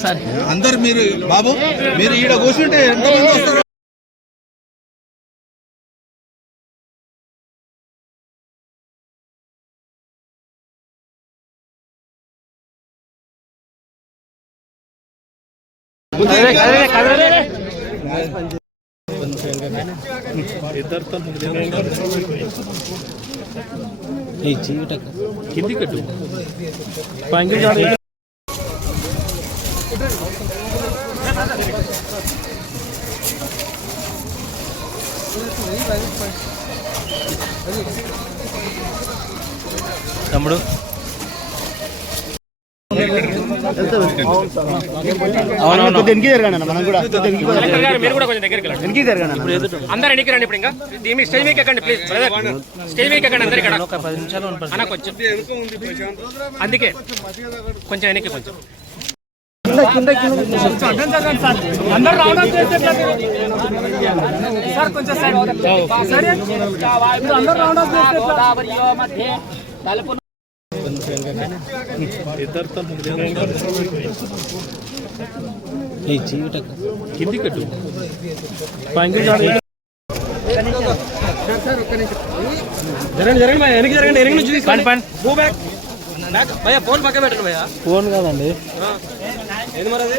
సరే. అందరు మీరు బాబు మీరు ఈడ కూర్చుంటే ఎంతమంది వస్తారు? కింది కట్టు తమ్ముడు. అవునవును వెనక్కి జరగండి మనం కూడా కలెక్టర్ గారు మీరు కూడా కొంచెం దగ్గరికి రండి వెనక్కి జరగండి అందరు ఎన్నికి రండి ఇప్పుడు ఇంకా. దీ- మీ స్టేజ్ మీకు ఎక్కండి ప్లీజ్ బ్రదర్ స్టేజ్ మీకు ఎక్కండి అందరు ఇక్కడ. ఒక పది నిమిషాలు ఉండి అన్న కొంచెం. అందుకే కొంచెం వెనక్కి కొంచెం. అందరూ రౌండ్ చేస్తే సార్ కొంచెం సైడ్. సరే. అందరూ రౌండ్ చేస్తే కింది కట్టు జరగండి జరగండి వెనక్కి జరగండి వెనక్కి నుంచి తీసుకోండి గో బ్యాక్ ఫోన్ పక్కన పెట్టండి ఫోన్ కాదండి ఏది మరి అది